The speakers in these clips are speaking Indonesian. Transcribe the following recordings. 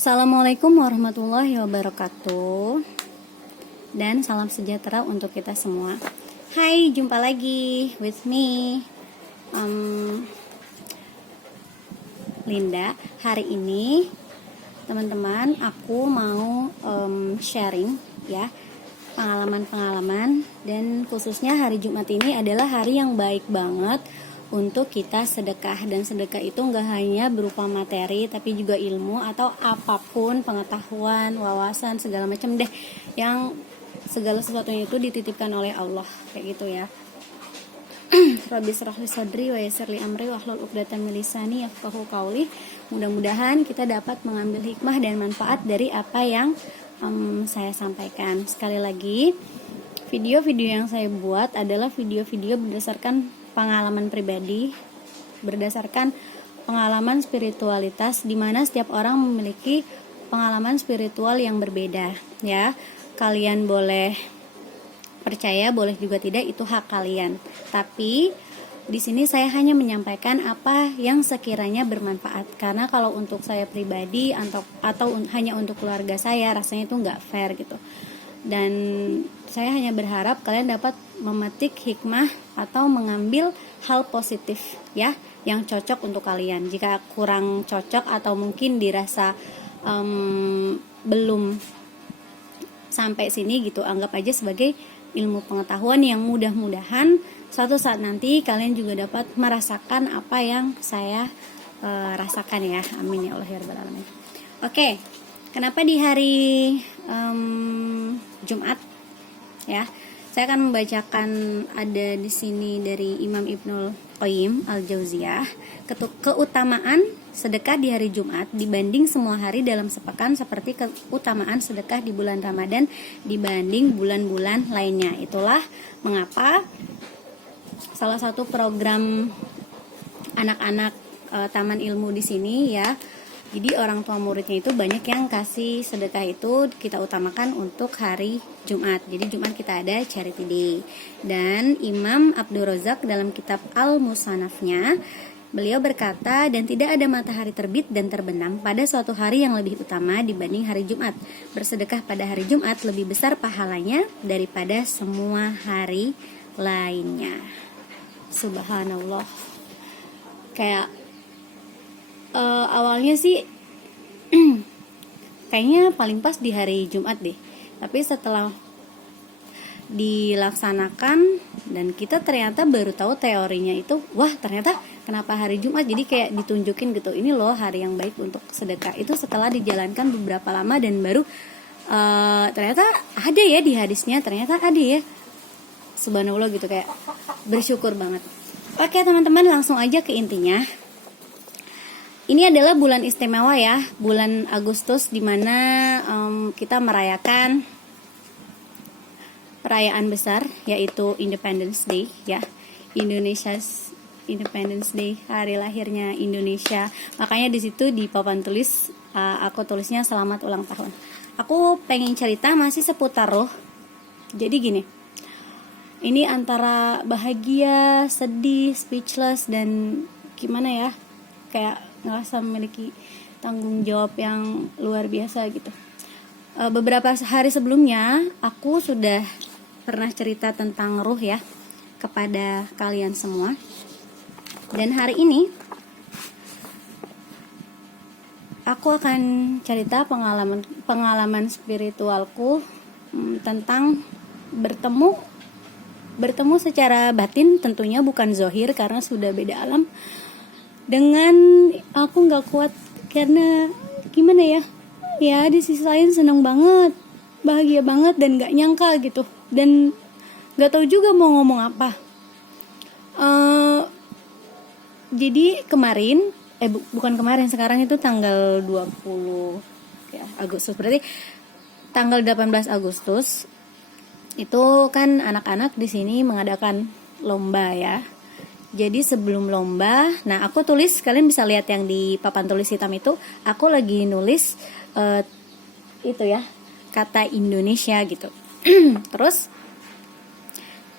Assalamualaikum warahmatullahi wabarakatuh. Dan salam sejahtera untuk kita semua. Hai, jumpa lagi with me Linda. Hari ini teman-teman aku mau sharing ya pengalaman-pengalaman, dan khususnya hari Jumat ini adalah hari yang baik banget untuk kita sedekah. Dan sedekah itu nggak hanya berupa materi, tapi juga ilmu atau apapun, pengetahuan, wawasan, segala macam deh, yang segala sesuatunya itu dititipkan oleh Allah, kayak gitu ya. Rabbi shrah li sadri wa yassir li amri wahlul 'uqdatam min lisani yafqahu qawli. Mudah-mudahan kita dapat mengambil hikmah dan manfaat dari apa yang saya sampaikan. Sekali lagi, video-video yang saya buat adalah video-video berdasarkan pengalaman pribadi, berdasarkan pengalaman spiritualitas, di mana setiap orang memiliki pengalaman spiritual yang berbeda ya. Kalian boleh percaya, boleh juga tidak, itu hak kalian. Tapi di sini saya hanya menyampaikan apa yang sekiranya bermanfaat, karena kalau untuk saya pribadi atau hanya untuk keluarga saya, rasanya itu nggak fair gitu. Dan saya hanya berharap kalian dapat memetik hikmah atau mengambil hal positif ya, yang cocok untuk kalian. Jika kurang cocok atau mungkin dirasa belum sampai sini gitu, anggap aja sebagai ilmu pengetahuan yang mudah-mudahan suatu saat nanti kalian juga dapat merasakan apa yang saya rasakan ya. Amin ya Allah ya rabbal alamin. Oke, kenapa di hari Jumat ya? Saya akan membacakan, ada di sini dari Imam Ibnul Qayyim Al-Jauziyah, keutamaan sedekah di hari Jumat dibanding semua hari dalam sepekan, seperti keutamaan sedekah di bulan Ramadan dibanding bulan-bulan lainnya. Itulah mengapa salah satu program anak-anak Taman Ilmu di sini ya, jadi orang tua muridnya itu banyak yang kasih sedekah itu kita utamakan untuk hari Jumat. Jadi Jumat kita ada Charity Day. Dan Imam Abdul Razak dalam kitab Al-Musannafnya, beliau berkata, dan tidak ada matahari terbit dan terbenam pada suatu hari yang lebih utama dibanding hari Jumat. Bersedekah pada hari Jumat lebih besar pahalanya daripada semua hari lainnya. Subhanallah. Kayak awalnya sih kayaknya paling pas di hari Jumat deh, tapi setelah dilaksanakan dan kita ternyata baru tahu teorinya itu, wah ternyata kenapa hari Jumat, jadi kayak ditunjukin gitu, ini loh hari yang baik untuk sedekah. Itu setelah dijalankan beberapa lama dan baru ternyata ada ya di hadisnya, ternyata ada ya. Subhanallah gitu, kayak bersyukur banget. Oke teman-teman, langsung aja ke intinya. Ini adalah bulan istimewa ya, bulan Agustus, dimana kita merayakan perayaan besar, yaitu Independence Day ya, Indonesia's Independence Day, hari lahirnya Indonesia. Makanya di situ di papan tulis aku tulisnya selamat ulang tahun. Aku pengen cerita masih seputar roh. Jadi gini, ini antara bahagia, sedih, speechless, dan gimana ya, kayak ngerasa memiliki tanggung jawab yang luar biasa gitu. Beberapa hari sebelumnya aku sudah pernah cerita tentang ruh ya kepada kalian semua. Dan hari ini aku akan cerita pengalaman spiritualku tentang bertemu secara batin, tentunya bukan zohir karena sudah beda alam. Dengan aku nggak kuat, karena gimana ya, di sisi lain seneng banget, bahagia banget, dan nggak nyangka gitu, dan nggak tahu juga mau ngomong apa. Jadi kemarin, bukan kemarin, sekarang itu tanggal 20 ya, Agustus, berarti tanggal 18 Agustus itu kan anak-anak di sini mengadakan lomba ya. Jadi sebelum lomba, nah aku tulis, kalian bisa lihat yang di papan tulis hitam itu, aku lagi nulis itu ya, kata Indonesia gitu. Terus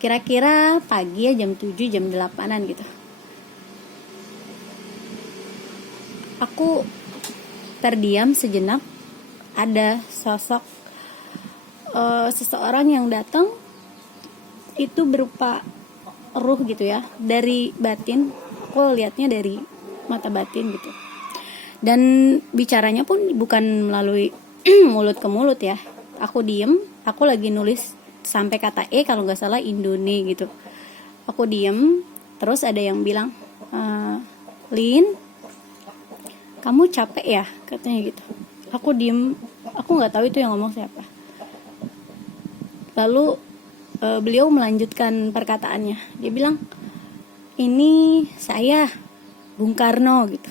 kira-kira pagi ya, jam 7, jam 8-an gitu. Aku terdiam sejenak, ada sosok seseorang yang datang, itu berupa ruh gitu ya, dari batin. Aku lihatnya dari mata batin gitu, dan bicaranya pun bukan melalui mulut ke mulut ya. Aku diem, aku lagi nulis sampai kata kalau nggak salah Indone gitu. Aku diem, terus ada yang bilang, Lin, kamu capek ya, katanya gitu. Aku diem, aku nggak tahu itu yang ngomong siapa. Lalu beliau melanjutkan perkataannya. Dia bilang, ini saya Bung Karno gitu.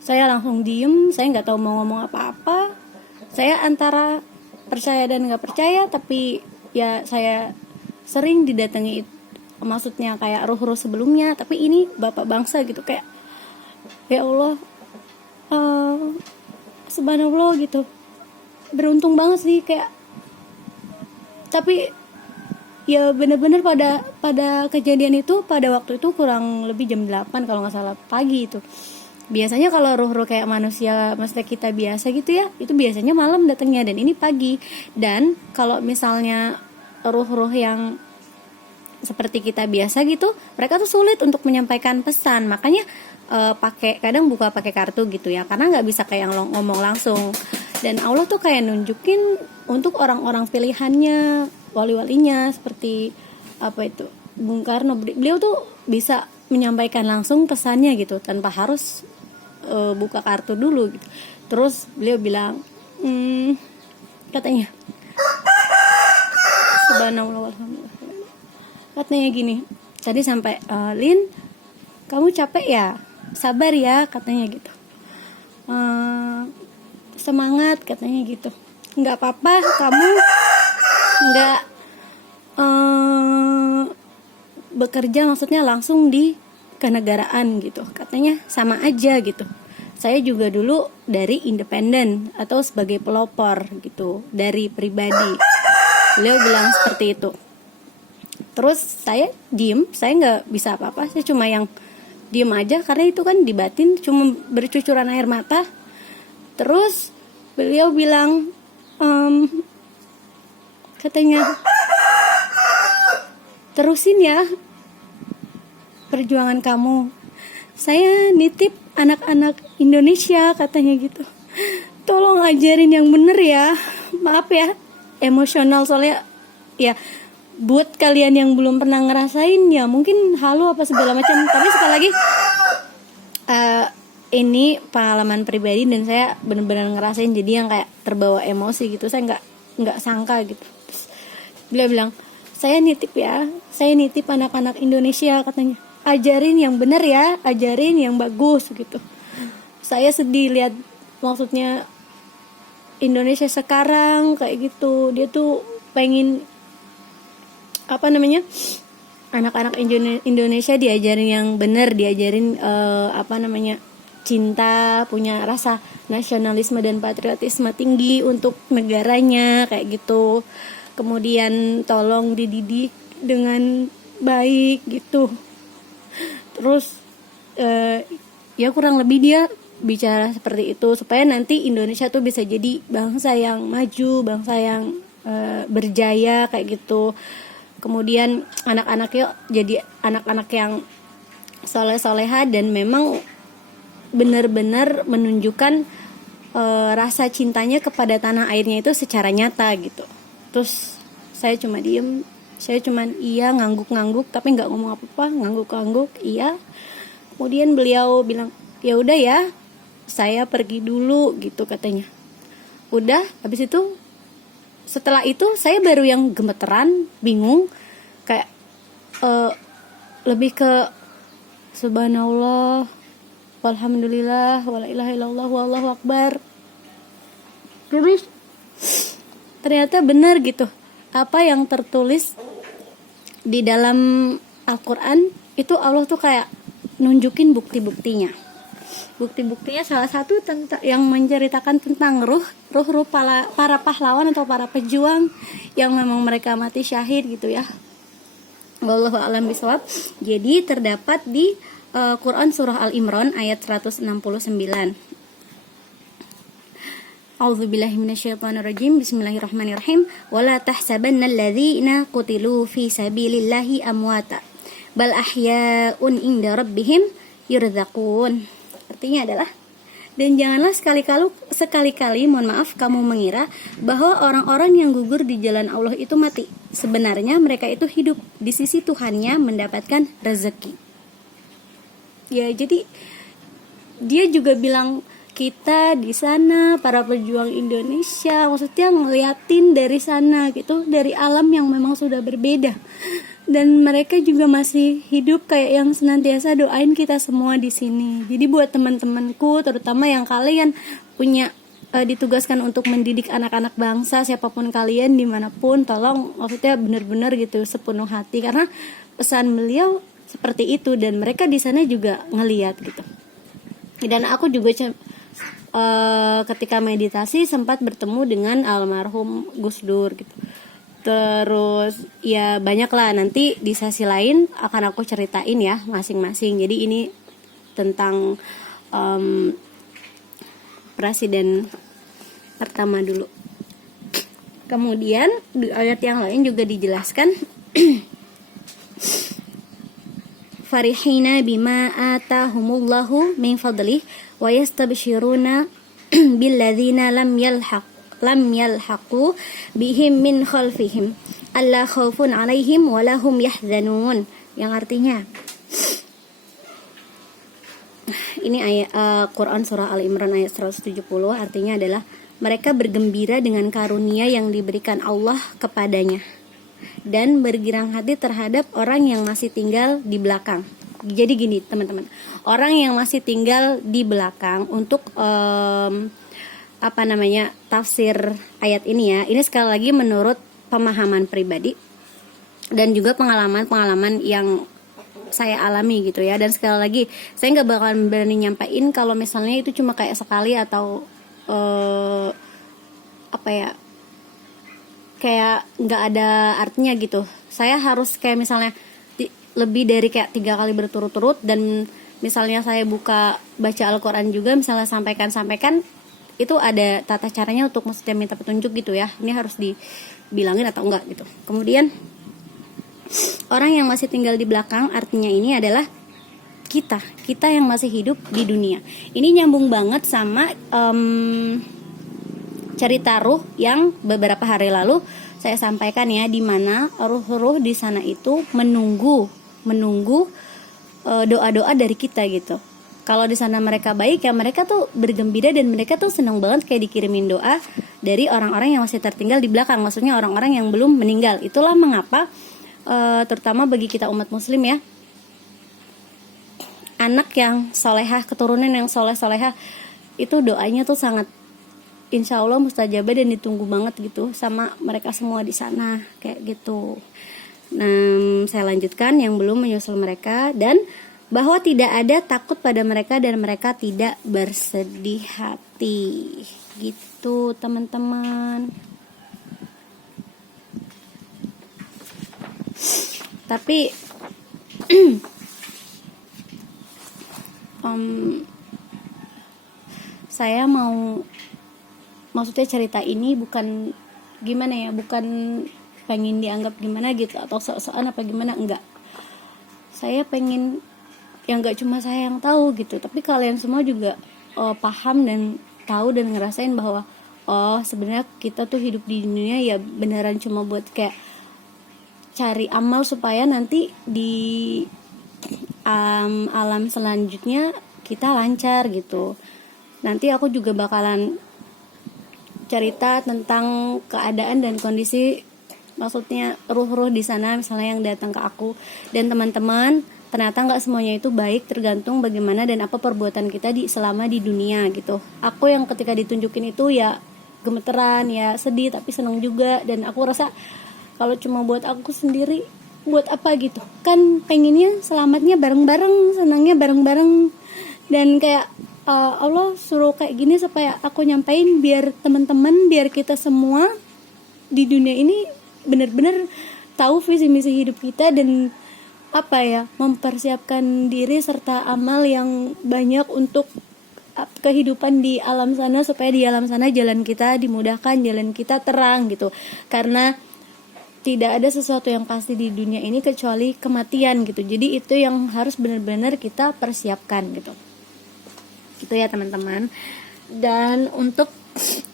Saya langsung diem, saya nggak tahu mau ngomong apa-apa. Saya antara percaya dan nggak percaya, tapi ya saya sering didatangi, maksudnya kayak ruh-ruh sebelumnya, tapi ini bapak bangsa gitu, kayak ya Allah, subhanallah gitu. Beruntung banget sih, kayak, tapi ya bener-bener pada kejadian itu, pada waktu itu kurang lebih jam 8 kalau nggak salah pagi itu. Biasanya kalau ruh-ruh kayak manusia kita biasa gitu ya, itu biasanya malam datangnya, dan ini pagi. Dan kalau misalnya ruh-ruh yang seperti kita biasa gitu, mereka tuh sulit untuk menyampaikan pesan. Makanya kadang buka pakai kartu gitu ya, karena nggak bisa kayak ngomong langsung. Dan Allah tuh kayak nunjukin untuk orang-orang pilihannya, wali-walinya, seperti apa itu, Bung Karno. Beliau tuh bisa menyampaikan langsung pesannya gitu, tanpa harus buka kartu dulu gitu. Terus beliau bilang, katanya, subhanallah, katanya gini, tadi sampai, Lin, kamu capek ya, sabar ya, katanya gitu. Semangat, katanya gitu. Nggak apa-apa, kamu nggak bekerja, maksudnya langsung di kenegaraan gitu, katanya sama aja gitu. Saya juga dulu dari independen atau sebagai pelopor gitu, dari pribadi. Beliau bilang seperti itu. Terus saya diem, saya nggak bisa apa-apa, saya cuma yang diem aja, karena itu kan di batin cuma bercucuran air mata. Terus beliau bilang, katanya, terusin ya perjuangan kamu, saya nitip anak-anak Indonesia, katanya gitu. Tolong ajarin yang bener ya. Maaf ya, emosional soalnya ya, buat kalian yang belum pernah ngerasain ya mungkin halu apa segala macam, tapi sekali lagi ini pengalaman pribadi dan saya benar-benar ngerasain, jadi yang kayak terbawa emosi gitu. Saya nggak sangka gitu. Terus beliau bilang, saya nitip ya, saya nitip anak-anak Indonesia, katanya, ajarin yang benar ya, ajarin yang bagus gitu. Saya sedih lihat, maksudnya Indonesia sekarang kayak gitu. Dia tuh pengen anak-anak Indonesia diajarin yang benar, diajarin cinta, punya rasa nasionalisme dan patriotisme tinggi untuk negaranya kayak gitu. Kemudian tolong dididik dengan baik gitu. Terus ya kurang lebih dia bicara seperti itu, supaya nanti Indonesia tuh bisa jadi bangsa yang maju, bangsa yang berjaya kayak gitu. Kemudian anak-anaknya jadi anak-anak yang soleh-soleha dan memang benar-benar menunjukkan rasa cintanya kepada tanah airnya itu secara nyata gitu. Terus saya cuma diem, saya cuma iya, ngangguk-ngangguk, tapi nggak ngomong apa-apa, ngangguk-ngangguk iya. Kemudian beliau bilang, ya udah ya, saya pergi dulu gitu, katanya. Udah, habis itu setelah itu saya baru yang gemeteran, bingung, kayak lebih ke subhanallah, walhamdulillah, wala ilaha illallah, wallahu akbar. Terus ternyata benar gitu, apa yang tertulis di dalam Al-Quran itu Allah tuh kayak nunjukin bukti-buktinya. Bukti-buktinya salah satu tentang yang menceritakan tentang ruh para pahlawan atau para pejuang yang memang mereka mati syahid gitu ya. Wallahu a'lam bishawab. Jadi terdapat di Quran surah Al-Imran ayat 169. A'udzubillahi minasyaitonirrajim. Bismillahirrahmanirrahim. Wala tahsabanna alladzina qutilu fi sabilillahi amwata bal ahya'un inda rabbihim yurzaqun. Artinya adalah, dan janganlah sekali-kali mohon maaf kamu mengira bahwa orang-orang yang gugur di jalan Allah itu mati. Sebenarnya mereka itu hidup di sisi Tuhannya mendapatkan rezeki. Ya, jadi dia juga bilang kita di sana para pejuang Indonesia, maksudnya ngeliatin dari sana gitu, dari alam yang memang sudah berbeda, dan mereka juga masih hidup kayak yang senantiasa doain kita semua di sini. Jadi buat teman-temanku, terutama yang kalian punya ditugaskan untuk mendidik anak-anak bangsa, siapapun kalian dimanapun, tolong maksudnya benar-benar gitu sepenuh hati, karena pesan beliau seperti itu dan mereka di sana juga ngeliat gitu. Dan aku juga ketika meditasi sempat bertemu dengan almarhum Gus Dur gitu. Terus ya banyak lah, nanti di sesi lain akan aku ceritain ya masing-masing. Jadi ini tentang presiden pertama dulu. Kemudian di ayat yang lain juga dijelaskan farihina bima atahumullahu min fadlih wa yastabshiruna billadzina lam yalhaqu bihim min khalfihim alla khaufun alaihim wa lahum yahzanun, yang artinya ini ayat Quran surah Al-Imran ayat 170, artinya adalah mereka bergembira dengan karunia yang diberikan Allah kepadanya dan bergirang hati terhadap orang yang masih tinggal di belakang. Jadi gini teman-teman, orang yang masih tinggal di belakang, untuk tafsir ayat ini ya, ini sekali lagi menurut pemahaman pribadi dan juga pengalaman yang saya alami gitu ya. Dan sekali lagi saya nggak bakalan berani nyampain kalau misalnya itu cuma kayak sekali atau kayak nggak ada artinya gitu. Saya harus kayak misalnya lebih dari kayak 3 kali berturut-turut, dan misalnya saya baca Al-Quran juga, misalnya sampaikan itu ada tata caranya untuk maksudnya minta petunjuk gitu ya, ini harus dibilangin atau enggak gitu. Kemudian orang yang masih tinggal di belakang, artinya ini adalah kita yang masih hidup di dunia. Ini nyambung banget sama cerita ruh yang beberapa hari lalu saya sampaikan ya, di mana ruh-ruh di sana itu menunggu doa-doa dari kita gitu. Kalau di sana mereka baik ya, mereka tuh bergembira dan mereka tuh senang banget kayak dikirimin doa dari orang-orang yang masih tertinggal di belakang, maksudnya orang-orang yang belum meninggal. Itulah mengapa terutama bagi kita umat muslim ya, anak yang solehah, keturunan yang soleh-solehah, itu doanya tuh sangat insya Allah mustajabah dan ditunggu banget gitu sama mereka semua di sana kayak gitu. Nah, saya lanjutkan yang belum menyusul mereka, dan bahwa tidak ada takut pada mereka dan mereka tidak bersedih hati gitu teman-teman. Tapi saya maksudnya cerita ini bukan gimana ya, bukan pengen dianggap gimana gitu atau sok-sokan apa gimana, enggak. Saya pengen yang enggak cuma saya yang tahu gitu, tapi kalian semua juga paham dan tahu dan ngerasain bahwa sebenarnya kita tuh hidup di dunia ya beneran cuma buat kayak cari amal supaya nanti di alam selanjutnya kita lancar gitu. Nanti aku juga bakalan cerita tentang keadaan dan kondisi, maksudnya ruh-ruh di sana misalnya yang datang ke aku dan teman-teman. Ternyata nggak semuanya itu baik, tergantung bagaimana dan apa perbuatan kita selama di dunia gitu. Aku yang ketika ditunjukin itu ya gemeteran, ya sedih, tapi senang juga. Dan aku rasa kalau cuma buat aku sendiri, buat apa gitu, kan pengennya selamatnya bareng-bareng, senangnya bareng-bareng. Dan kayak Allah suruh kayak gini supaya aku nyampein biar teman-teman, biar kita semua di dunia ini benar-benar tahu visi misi hidup kita dan mempersiapkan diri serta amal yang banyak untuk kehidupan di alam sana, supaya di alam sana jalan kita dimudahkan, jalan kita terang gitu. Karena tidak ada sesuatu yang pasti di dunia ini kecuali kematian gitu. Jadi itu yang harus benar-benar kita persiapkan gitu. Gitu ya teman-teman. Dan untuk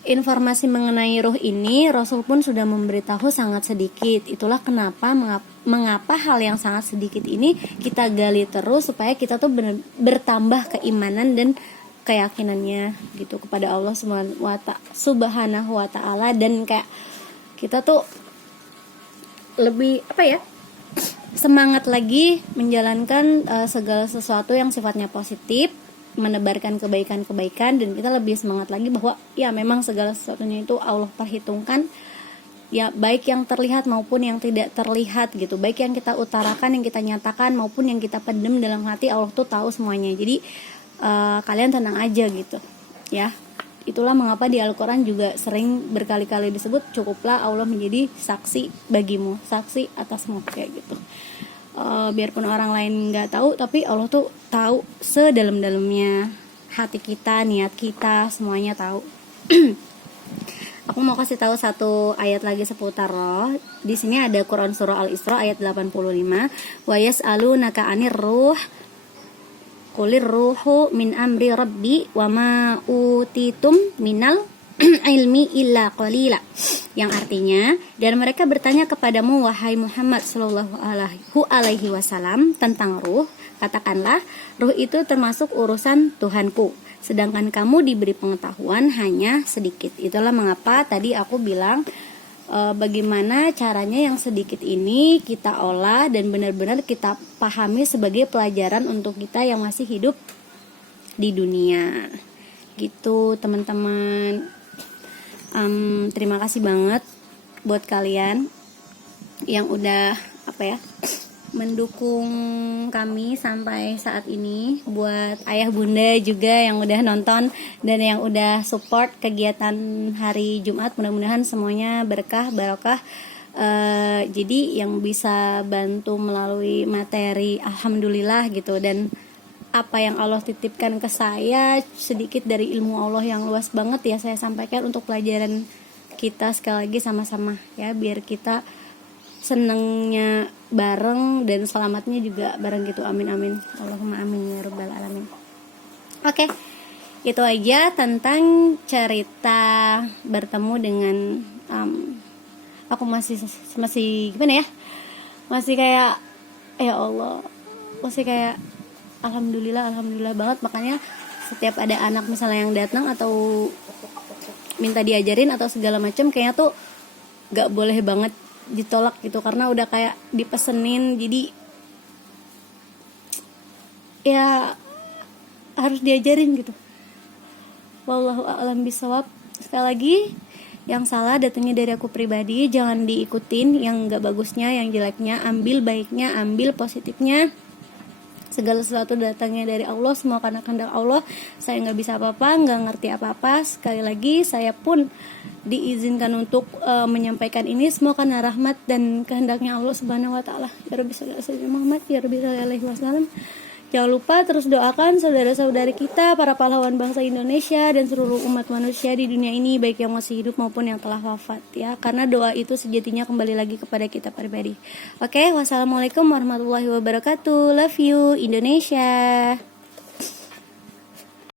informasi mengenai ruh ini, Rasul pun sudah memberitahu sangat sedikit. Itulah kenapa mengapa hal yang sangat sedikit ini kita gali terus, supaya kita tuh bertambah keimanan dan keyakinannya gitu kepada Allah Subhanahu wa taala, dan kayak kita tuh lebih semangat lagi menjalankan segala sesuatu yang sifatnya positif, menebarkan kebaikan-kebaikan, dan kita lebih semangat lagi bahwa ya memang segala sesuatunya itu Allah perhitungkan, ya baik yang terlihat maupun yang tidak terlihat gitu, baik yang kita utarakan, yang kita nyatakan maupun yang kita pendem dalam hati, Allah tuh tahu semuanya. Jadi kalian tenang aja gitu ya. Itulah mengapa di Al-Quran juga sering berkali-kali disebut, cukuplah Allah menjadi saksi bagimu, saksi atasmu, kayak gitu. Biarpun orang lain nggak tahu, tapi Allah tuh tahu sedalam-dalamnya hati kita, niat kita, semuanya tahu. Aku mau kasih tahu satu ayat lagi seputar roh. Di sini ada Quran surah Al-Isra ayat 85. Wa yas'alunaka 'anir ruh qulir ruhu min amri rabbi wa ma utitum minal ilmi illa qalila, yang artinya, dan mereka bertanya kepadamu wahai Muhammad sallallahu alaihi wasallam tentang ruh, katakanlah ruh itu termasuk urusan Tuhanku, sedangkan kamu diberi pengetahuan hanya sedikit. Itulah mengapa tadi aku bilang bagaimana caranya yang sedikit ini kita olah dan benar-benar kita pahami sebagai pelajaran untuk kita yang masih hidup di dunia gitu teman-teman. Terima kasih banget buat kalian yang udah mendukung kami sampai saat ini, buat ayah bunda juga yang udah nonton dan yang udah support kegiatan hari Jumat. Mudah-mudahan semuanya berkah barokah. Jadi yang bisa bantu melalui materi, alhamdulillah gitu, dan apa yang Allah titipkan ke saya sedikit dari ilmu Allah yang luas banget ya, saya sampaikan untuk pelajaran kita sekali lagi sama-sama ya, biar kita senengnya bareng dan selamatnya juga bareng gitu. Amin amin, Allahumma amin ya rabbal alamin. Oke, itu aja tentang cerita bertemu dengan aku masih gimana ya, masih kayak ya Allah, masih kayak alhamdulillah banget. Makanya setiap ada anak misalnya yang datang atau minta diajarin atau segala macam, kayaknya tuh gak boleh banget ditolak gitu, karena udah kayak dipesenin, jadi ya harus diajarin gitu. Wallahu a'lam bishawab. Sekali lagi, yang salah datangnya dari aku pribadi, jangan diikutin yang gak bagusnya, yang jeleknya, ambil baiknya, ambil positifnya. Segala sesuatu datangnya dari Allah, semua karena kehendak Allah. Saya nggak bisa apa-apa, nggak ngerti apa-apa. Sekali lagi, saya pun diizinkan untuk menyampaikan ini semua karena rahmat dan kehendaknya Allah Subhanahu Wa Taala. Ya Rabbi sallallahu alaihi Muhammad, ya Rabbi sallallahu alaihi wasallam. Jangan lupa terus doakan saudara-saudari kita, para pahlawan bangsa Indonesia dan seluruh umat manusia di dunia ini, baik yang masih hidup maupun yang telah wafat ya. Karena doa itu sejatinya kembali lagi kepada kita pribadi. Oke, wassalamualaikum warahmatullahi wabarakatuh. Love you Indonesia.